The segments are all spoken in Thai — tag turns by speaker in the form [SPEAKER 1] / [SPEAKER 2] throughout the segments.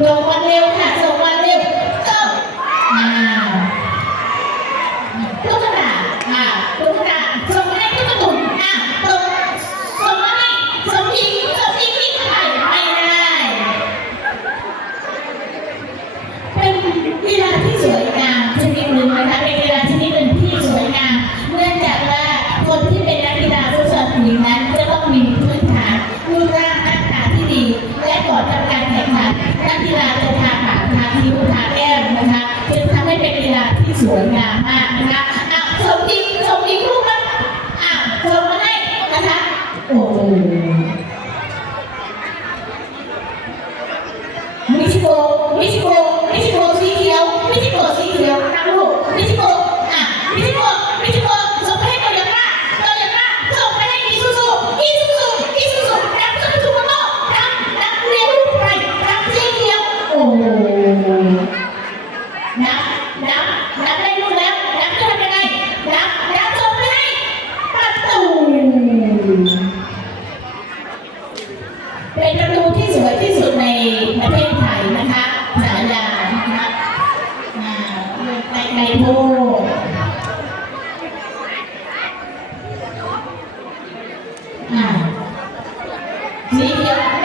[SPEAKER 1] ส่งวันเร็วค่ะ ส่งวันเร็วจ้าากีฬาจะทาปากทาคิ้วทาแก้มนะคะจะทำให้เป็นกีฬาที่สวยงามมากนะคะอ้าวชมดีชมดีลูกมั้งอ้าวชมมาให้นะคะโอ้ ไมโพสีเขียว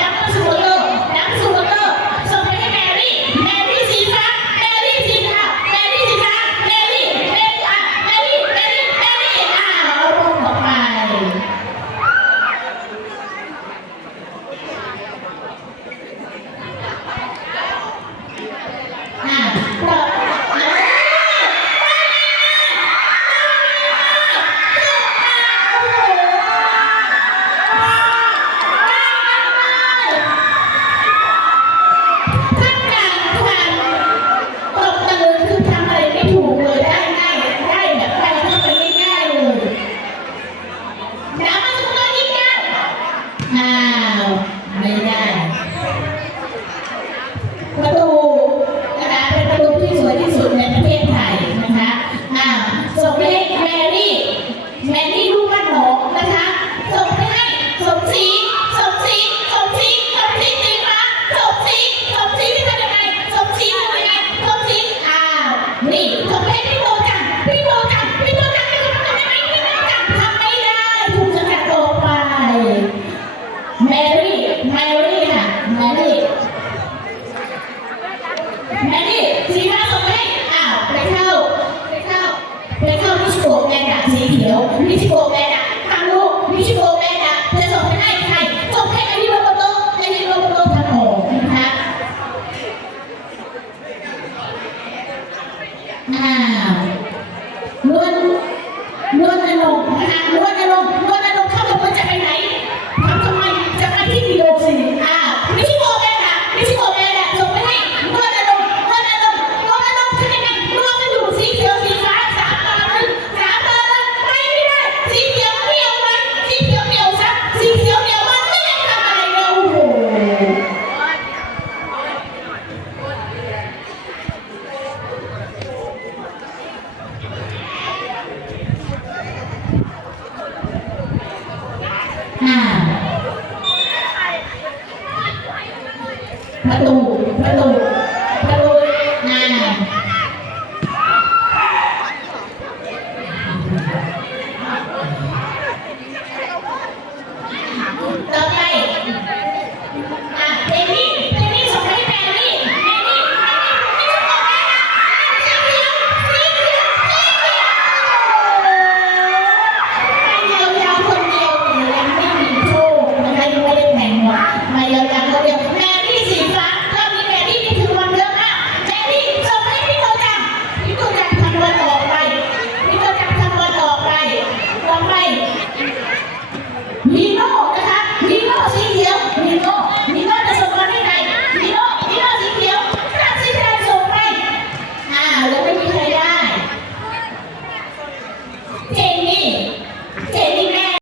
[SPEAKER 1] Ito แอนนี่สีเทาส่งให้อ้าวไปเข้าไปเข้าไปเข้านิชิโกแมนดะสีเขียวนิชิโกแมนดะทางลูกนิชิโกแมนดะจะส่งให้ใครส่งให้อนนี่โรบโตแอนนี่โรบโตทางโอนะคะอ้าว Atong